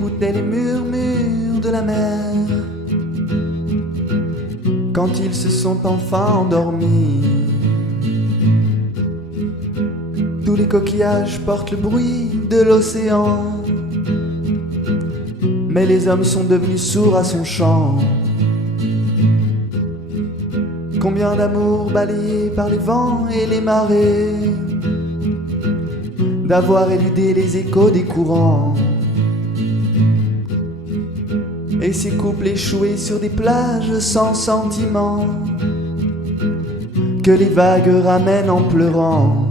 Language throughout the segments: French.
écoutaient les murmures de la mer quand ils se sont enfin endormis. Tous les coquillages portent le bruit de l'océan, mais les hommes sont devenus sourds à son chant. Combien d'amour balayé par les vents et les marées, d'avoir éludé les échos des courants, et ces couples échoués sur des plages sans sentiment, que les vagues ramènent en pleurant.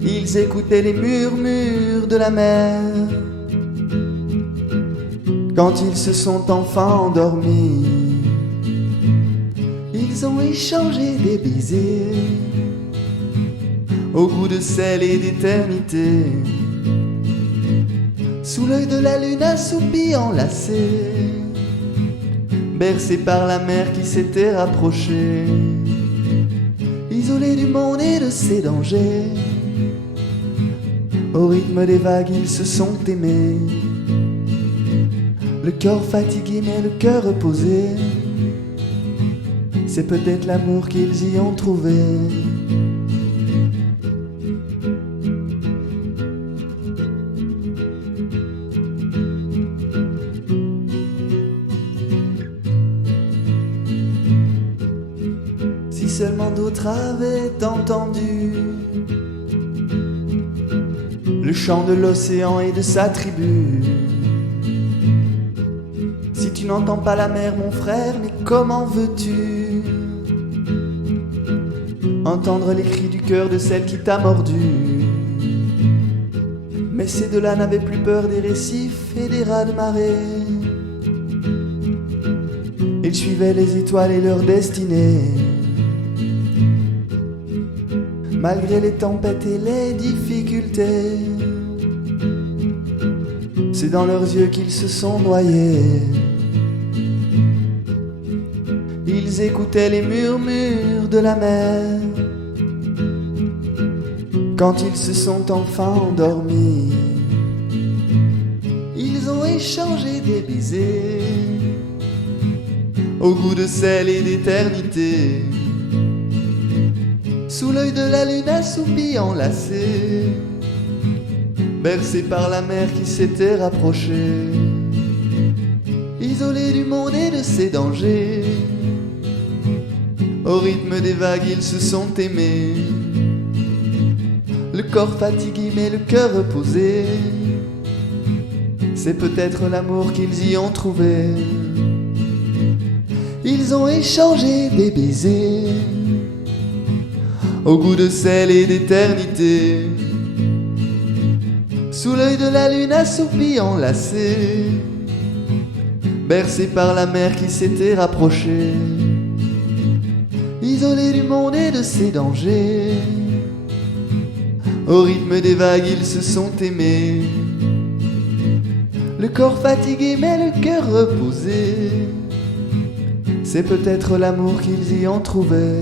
Ils écoutaient les murmures de la mer quand ils se sont enfin endormis. Ils ont échangé des baisers au goût de sel et d'éternité, sous l'œil de la lune assoupie, enlacée, bercée par la mer qui s'était rapprochée, isolés du monde et de ses dangers. Au rythme des vagues, ils se sont aimés, le corps fatigué mais le cœur reposé. C'est peut-être l'amour qu'ils y ont trouvé. Si seulement d'autres avaient entendu le chant de l'océan et de sa tribu. Si tu n'entends pas la mer, mon frère, mais comment veux-tu entendre les cris du cœur de celle qui t'a mordu? Mais ces deux-là n'avaient plus peur des récifs et des raz de marée. Ils suivaient les étoiles et leur destinée, malgré les tempêtes et les difficultés. C'est dans leurs yeux qu'ils se sont noyés. Ils écoutaient les murmures de la mer quand ils se sont enfin endormis. Ils ont échangé des baisers au goût de sel et d'éternité, sous l'œil de la lune assoupie, enlacée, bercée par la mer qui s'était rapprochée, isolés du monde et de ses dangers. Au rythme des vagues, ils se sont aimés, le corps fatigué mais le cœur reposé. C'est peut-être l'amour qu'ils y ont trouvé. Ils ont échangé des baisers au goût de sel et d'éternité, sous l'œil de la lune assoupie, enlacée, bercée par la mer qui s'était rapprochée, isolés du monde et de ses dangers. Au rythme des vagues, ils se sont aimés, le corps fatigué mais le cœur reposé. C'est peut-être l'amour qu'ils y ont trouvé.